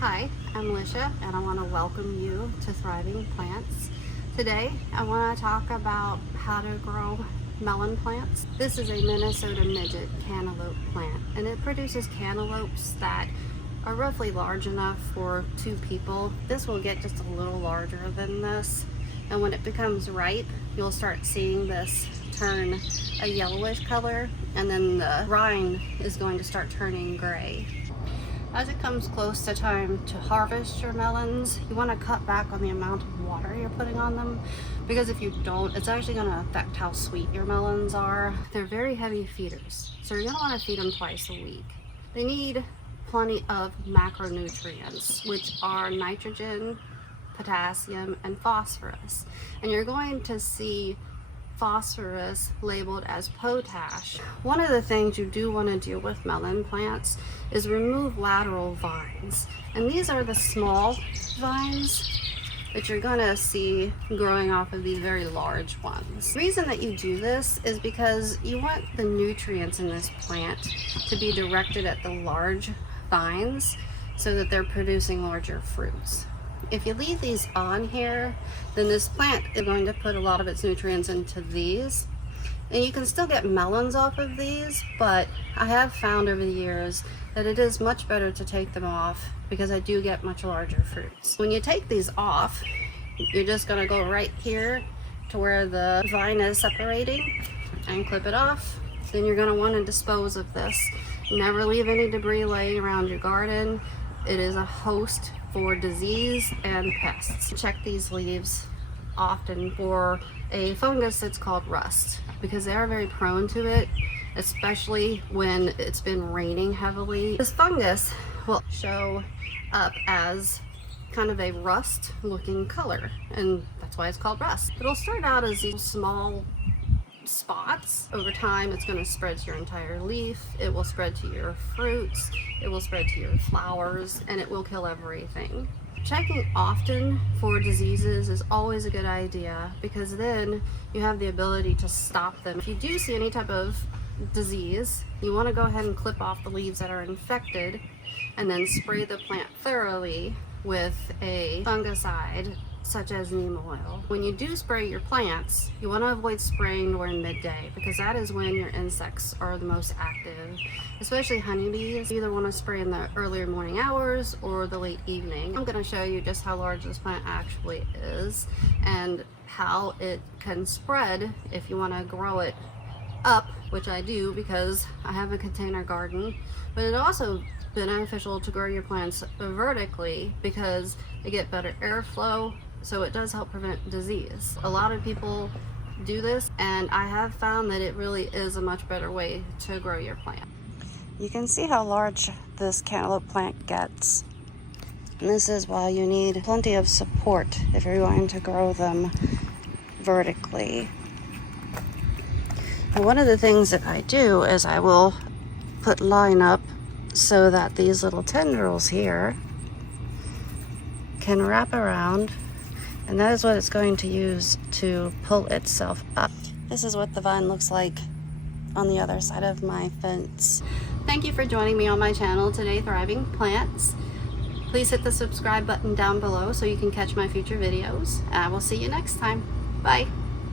Hi, I'm Lisha and I want to welcome you to Thriving Plants. Today I want to talk about how to grow melon plants. This is a Minnesota Midget cantaloupe plant and it produces cantaloupes that are roughly large enough for 2 people. This will get just a little larger than this, and when it becomes ripe you'll start seeing this turn a yellowish color, and then the rind is going to start turning gray. As it comes close to time to harvest your melons, you want to cut back on the amount of water you're putting on them, because if you don't, it's actually going to affect how sweet your melons are. They're very heavy feeders, so you're going to want to feed them twice a week. They need plenty of macronutrients, which are nitrogen, potassium, and phosphorus. And you're going to see phosphorus labeled as potash. One of the things you do want to do with melon plants is remove lateral vines. And these are the small vines that you're going to see growing off of these very large ones. The reason that you do this is because you want the nutrients in this plant to be directed at the large vines so that they're producing larger fruits. If you leave these on here, then this plant is going to put a lot of its nutrients into these. And you can still get melons off of these, but I have found over the years that it is much better to take them off because I do get much larger fruits. When you take these off, you're just going to go right here to where the vine is separating and clip it off. Then you're going to want to dispose of this. Never leave any debris laying around your garden. It is a host for disease and pests. Check these leaves often for a fungus that's called rust, because they are very prone to it, especially when it's been raining heavily. This fungus will show up as kind of a rust looking color, and that's why it's called rust. It'll start out as these small spots. Over time it's going to spread to your entire leaf, it will spread to your fruits, it will spread to your flowers, and it will kill everything. Checking often for diseases is always a good idea, because then you have the ability to stop them. If you do see any type of disease, you want to go ahead and clip off the leaves that are infected and then spray the plant thoroughly with a fungicide such as neem oil. When you do spray your plants, you want to avoid spraying during midday, because that is when your insects are the most active, especially honeybees. You either want to spray in the earlier morning hours or the late evening. I'm going to show you just how large this plant actually is and how it can spread if you want to grow it up, which I do because I have a container garden. But it also beneficial to grow your plants vertically because they get better airflow, so it does help prevent disease. A lot of people do this, and I have found that it really is a much better way to grow your plant. You can see how large this cantaloupe plant gets, and this is why you need plenty of support if you're going to grow them vertically. And one of the things that I do is I will put line up so that these little tendrils here can wrap around, and that is what it's going to use to pull itself up. This is what the vine looks like on the other side of my fence. Thank you for joining me on my channel today, Thriving Plants. Please hit the subscribe button down below so you can catch my future videos. I will see you next time. Bye.